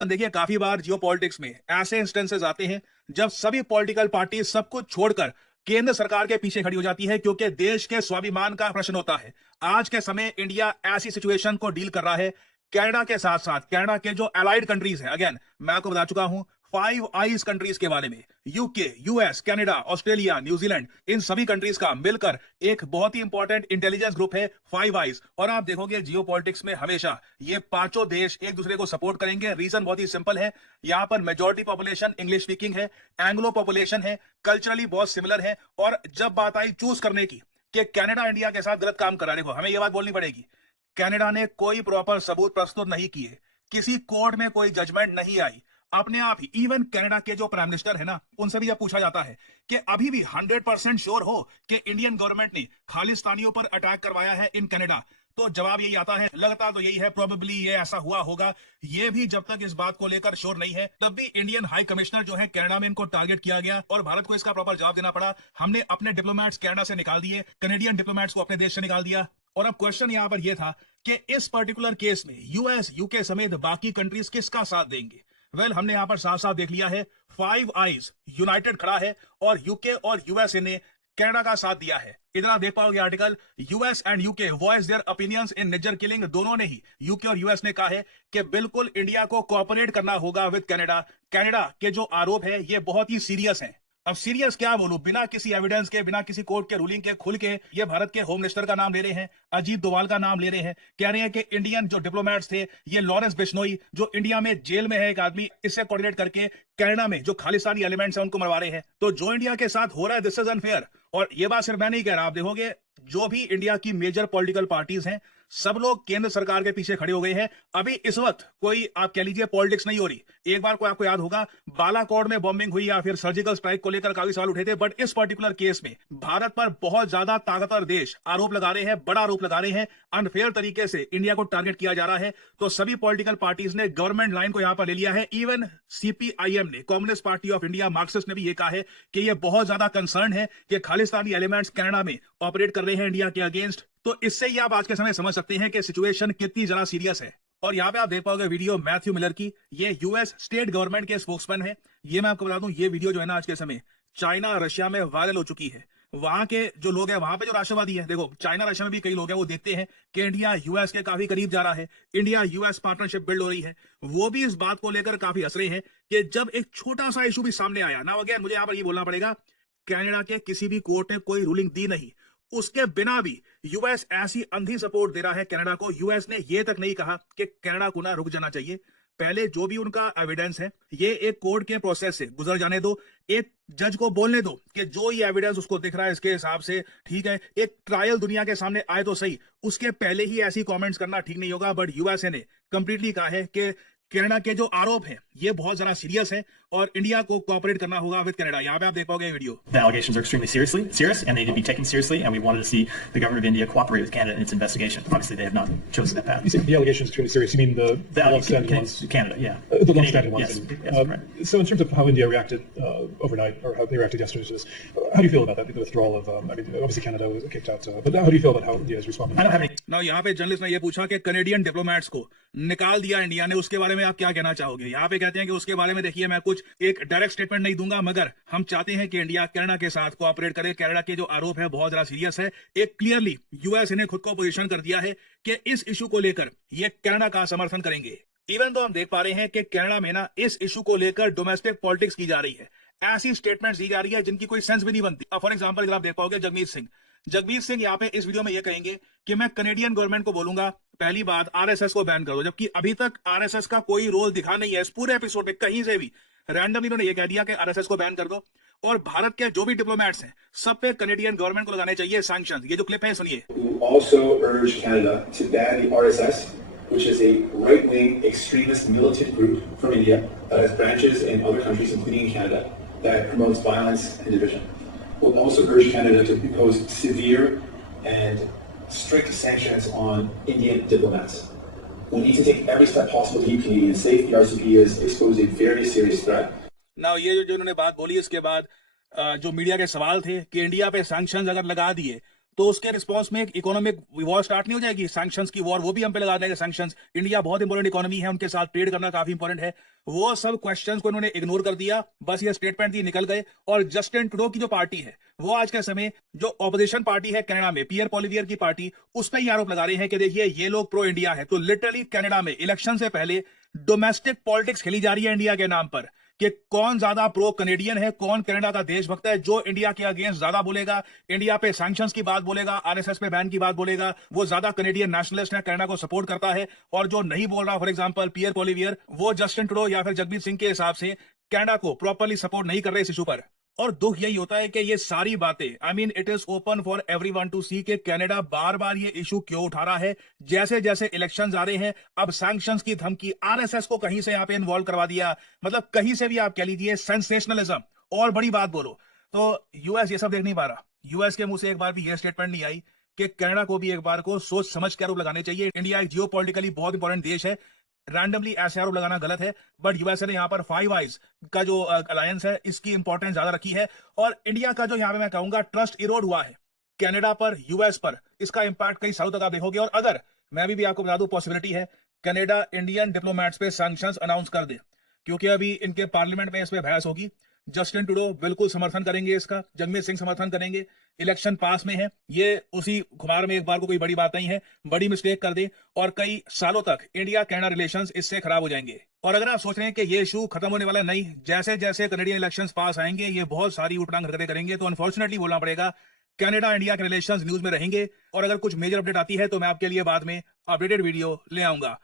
देखिए काफी बार जियो पॉलिटिक्स में ऐसे इंस्टेंसेस आते हैं जब सभी पॉलिटिकल पार्टी सब कुछ छोड़कर केंद्र सरकार के पीछे खड़ी हो जाती है क्योंकि देश के स्वाभिमान का प्रश्न होता है। आज के समय इंडिया ऐसी सिचुएशन को डील कर रहा है। कनाडा के साथ साथ कनाडा के जो अलाइड कंट्रीज हैं, अगेन मैं आपको बता चुका हूं फाइव आईज कंट्रीज के बारे में। UK, US, Canada, Australia, New Zealand, इन सभी कंट्रीज का मिलकर एक बहुत ही इंपॉर्टेंट इंटेलिजेंस ग्रुप है फाइव आईज। और आप देखोगे जियो पॉलिटिक्स में हमेशा ये पांचों देश एक दूसरे को सपोर्ट करेंगे। रीजन बहुत ही सिंपल है, यहाँ पर मेजोरिटी पॉपुलेशन इंग्लिश स्पीकिंग है, एंग्लो पॉपुलेशन है, कल्चरली बहुत सिमिलर है। और जब बात आई चूज करने की कि कनाडा इंडिया के साथ गलत काम कर रहा है, देखो हमें यह बात बोलनी पड़ेगी, कनाडा ने कोई प्रॉपर सबूत प्रस्तुत नहीं किए, किसी कोर्ट में कोई जजमेंट नहीं आई। अपने आप ही इवन कनाडा के जो प्राइम मिनिस्टर है ना, उनसे भी जब पूछा जाता है कि अभी भी 100% श्योर हो कि इंडियन गवर्नमेंट ने खालिस्तानियों पर अटैक करवाया है इन कनाडा, तो जवाब यही आता है, लगता तो यही है, प्रोबेबली ये ऐसा हुआ होगा। ये भी जब तक इस बात को लेकर श्योर नहीं है, तब भी इंडियन हाई कमिश्नर जो है कनाडा में, इनको टारगेट किया गया और भारत को इसका प्रॉपर जवाब देना पड़ा। हमने अपने डिप्लोमेट्स कनाडा से निकाल दिए, कनेडियन डिप्लोमेट्स को अपने देश से निकाल दिया। और अब क्वेश्चन यहां पर यह था कि इस पर्टिकुलर केस में यूएस, यूके समेत बाकी कंट्रीज किसका साथ देंगे। हमने यहां पर साफ साफ देख लिया है, फाइव आईज यूनाइटेड खड़ा है और यूके और यूएसए ने कनाडा का साथ दिया है। इधर आप देख पाओगे article, US and UK voice their opinions in Nijjar killing. दोनों ने ही, यूके और यूएस ने कहा है कि बिल्कुल इंडिया को कोऑपरेट करना होगा विद कनाडा। कनाडा के जो आरोप है ये बहुत ही सीरियस हैं। अब सीरियस क्या बोलूं, बिना किसी एविडेंस के, बिना किसी कोर्ट के रूलिंग के, खुल के ये भारत के होम मिनिस्टर का नाम ले रहे हैं, अजीत डोभाल का नाम ले रहे हैं। कह रहे हैं कि इंडियन जो डिप्लोमेट्स थे, ये लॉरेंस बिश्नोई जो इंडिया में जेल में है एक आदमी, इससे कोऑर्डिनेट करके कनाडा में जो खालिस्तानी एलिमेंट्स हैं उनको मरवा रहे हैं। तो जो इंडिया के साथ हो रहा है, दिस इज अनफेयर। और ये बात सिर्फ मैं नहीं कह रहा, आप देखोगे जो भी इंडिया की मेजर पॉलिटिकल पार्टीज हैं, सब लोग केंद्र सरकार के पीछे खड़े हो गए हैं। अभी इस वक्त कोई आप कह लीजिए पॉलिटिक्स नहीं हो रही। एक बार को आपको याद होगा बालाकोट में बॉम्बिंग हुई या फिर सर्जिकल स्ट्राइक को लेकर काफी सवाल उठे थे, बट इस पर्टिकुलर केस में भारत पर बहुत ज्यादा ताकतवर देश आरोप लगा रहे हैं, बड़ा आरोप लगा रहे हैं, अनफेयर तरीके से इंडिया को टारगेट किया जा रहा है। तो सभी पॉलिटिकल पार्टीज ने गवर्नमेंट लाइन को यहां पर ले लिया है। इवन सीपीआईएम ने, communist party of India, Marxist ने भी यह कहा है कि यह बहुत ज्यादा कंसर्न है कि खालिस्तानी एलिमेंट्स कनाडा में ऑपरेट कर रहे हैं इंडिया के अगेंस्ट। तो इससे ही आप आज के समय समझ सकते हैं कि सिचुएशन कितनी ज्यादा सीरियस है। और यहाँ पे आप देख पाओगे वीडियो मैथ्यू मिलर की, ये यूएस स्टेट गवर्नमेंट के स्पोक्समैन है। ये मैं आपको बता दूं, ये वीडियो जो है ना आज के समय चाइना रशिया में वायरल हो चुकी है। वहां के जो लोग हैं, वहां पे जो राष्ट्रवादी है, देखो चाइना रशिया में भी कई लोग हैं, वो देखते हैं कि इंडिया यूएस के काफी करीब जा रहा है, इंडिया यूएस पार्टनरशिप बिल्ड हो रही है। वो भी इस बात को लेकर काफी हंस रहे हैं कि जब एक छोटा सा इशू भी सामने आया ना, अगेन मुझे यहाँ पर ये बोलना पड़ेगा, कनाडा के किसी भी कोर्ट ने कोई रूलिंग दी नहीं, उसके बिना भी यूएस ऐसी अंधी सपोर्ट दे रहा है कनाडा को। यूएस ने यह तक नहीं कहा कि कनाडा को ना रुक जाना चाहिए, पहले जो भी उनका एविडेंस है ये एक कोर्ट के प्रोसेस से गुजर जाने दो, एक जज को बोलने दो कि जो ये एविडेंस उसको दिख रहा है इसके हिसाब से ठीक है, एक ट्रायल दुनिया के सामने आए तो सही, उसके पहले ही ऐसी कमेंट्स करना ठीक नहीं होगा। बट यूएसए ने कंप्लीटली कहा है कि कनाडा के जो आरोप हैं ये बहुत ज्यादा सीरियस है और इंडिया को कोऑपरेट करना होगा विद कनाडा। यहाँ पे आप देख पाओगे video. The allegations are extremely serious, and they need to be taken seriously. And we wanted to see the government of India cooperate with Canada in its investigation. Obviously, they have not chosen that path. You say the allegations are extremely serious. You mean the long-standing ones? Canada, yeah. The long-standing ones. Yes, right. So, in terms of how India reacted overnight, or how they reacted yesterday to this, how do you feel about that? The withdrawal of, I mean, obviously Canada was kicked out, but how do you feel about how India has responded? I don't have any. Now, यहाँ पे journalist ने ये पूछा कि Canadian diplomats को निकाल दिया India ने, उसके बारे में आप क्या कहना चाहोगे। यहाँ पे कहते हैं कि उसके बारे में देखिए, मैं कुछ एक डायरेक्ट स्टेटमेंट नहीं दूंगा, मगर हम चाहते हैं कि इंडिया कनाडा के साथ कोऑपरेट करे। कनाडा के जो आरोप है बहुत ज्यादा सीरियस है। एक क्लियरली यूएस ने खुद को पोजीशन कर दिया है कि इस इशू को लेकर ये कनाडा का समर्थन करेंगे। इवन तो हम देख पा रहे हैं कि कनाडा में ना इस इशू को लेकर डोमेस्टिक पॉलिटिक्स की जा रही है, ऐसी स्टेटमेंट्स दी जा रही है जिनकी कोई सेंस भी नहीं बनती। फॉर एग्जांपल अगर आप देख पाओगे जगमीत सिंह यहाँ पे इस वीडियो में ये कहेंगे कि मैं कनेडियन गवर्नमेंट को बोलूंगा, पहली बात आरएसएस को बैन कर दो, जबकि अभी तक आरएसएस का कोई रोल दिखा नहीं है इस पूरे एपिसोड में कहीं से भी। रैंडमली उन्होंने ये कह दिया कि आरएसएस को बैन कर दो। और भारत के जो भी डिप्लोमेट्स हैं सब पे कनेडियन गवर्नमेंट को लगाने चाहिए सैंक्शंस। ये जो क्लिप है सुनिए। Also urge Canada to ban the RSS, which is a right-wing extremist militant group from India that has branches in other countries, including Canada, that promotes violence and division. We'll also urge Canada to impose severe and strict sanctions on Indian diplomats. We need to take every step possible to keep Canadians safe. The RCP is exposed a very serious threat. Now, ये जो उन्होंने बात बोली, इसके बाद जो media के सवाल थे कि इंडिया पे सैंक्शंस अगर लगा दिए तो उसके रिस्पॉन्स में एक इकोनॉमिक वॉर स्टार्ट नहीं हो जाएगी, सैंक्शंस की वॉर, वो भी हम पे लगा देंगे सैंक्शंस। इंडिया बहुत इंपॉर्टेंट इकोनॉमी है, उनके साथ ट्रेड करना काफी इंपॉर्टेंट है। वो सब क्वेश्चंस को इन्होंने इग्नोर कर दिया, बस ये स्टेटमेंट दिए निकल गए। और जस्टिन ट्रूडो की जो पार्टी है, वो आज के समय जो ऑपोजिशन पार्टी है कनाडा में, पियर पॉलिवियर की पार्टी, उस पर ही आरोप लगा रहे हैं कि देखिए ये लोग प्रो इंडिया है। तो लिटरली कनाडा में इलेक्शन से पहले डोमेस्टिक पॉलिटिक्स खेली जा रही है इंडिया के नाम पर, कि कौन ज्यादा प्रो कनेडियन है, कौन कनाडा का देशभक्त है, जो इंडिया के अगेंस्ट ज्यादा बोलेगा, इंडिया पे सैंक्शंस की बात बोलेगा, आरएसएस पे बैन की बात बोलेगा, वो ज्यादा कनेडियन नेशनलिस्ट है, कनाडा को सपोर्ट करता है। और जो नहीं बोल रहा, फॉर एग्जांपल पियर पॉलिवियर, वो जस्टिन ट्रूडो या फिर जगमीत सिंह के हिसाब से कनाडा को प्रॉपर्ली सपोर्ट नहीं कर रहे इस इशू पर। और दुख यही होता है कि ये सारी बातें, I mean it is open for everyone to see कि कनाडा बार बार ये इशू क्यों उठा रहा है। जैसे जैसे इलेक्शंस आ रहे हैं, अब सैंक्शंस की धमकी, आरएसएस को कहीं से यहाँ पे इन्वॉल्व करवा दिया, मतलब कहीं से भी आप कह लीजिए सेंसेशनलिज्म और बड़ी बात बोलो। तो यूएस ये सब देख नहीं पा रहा। यूएस के मुंह से एक बार भी ये स्टेटमेंट नहीं आई कि कनाडा को भी एक बार को सोच समझ के आरोप लगाने चाहिए। इंडिया एक जियोपॉलिटिकली बहुत इंपॉर्टेंट देश है, रैंडमली ऐसे आरोप लगाना गलत है। बट यूएसए ने यहाँ पर फाइव आइज का जो अलायंस है, इसकी इंपॉर्टेंस ज्यादा रखी है। और इंडिया का जो यहाँ पे मैं कहूंगा ट्रस्ट इरोड हुआ है कनाडा पर, यूएस पर, इसका इंपैक्ट कई सालों तक आप देखोगे। और अगर मैं अभी भी आपको बता दूं, पॉसिबिलिटी है कनाडा इंडियन डिप्लोमेट्स पे सैंक्शंस अनाउंस कर दे, क्योंकि अभी इनके पार्लियामेंट में इस पे बहस होगी। जस्टिन ट्रूडो बिल्कुल समर्थन करेंगे इसका, जगमीत सिंह समर्थन करेंगे, इलेक्शन पास में है, ये उसी खुमार में एक बार को कोई बड़ी बात नहीं है। बड़ी मिस्टेक कर दे और कई सालों तक इंडिया कनाडा रिलेशंस इससे खराब हो जाएंगे। और अगर आप सोच रहे हैं कि ये इशू खत्म होने वाला नहीं, जैसे जैसे कनेडियन इलेक्शंस पास आएंगे ये बहुत सारी उठनांग हरकतें करेंगे, तो अनफॉर्चुनेटली बोलना पड़ेगा कनाडा इंडिया के रिलेशंस न्यूज में रहेंगे। और अगर कुछ मेजर अपडेट आती है तो मैं आपके लिए बाद में अपडेटेड वीडियो ले आऊंगा।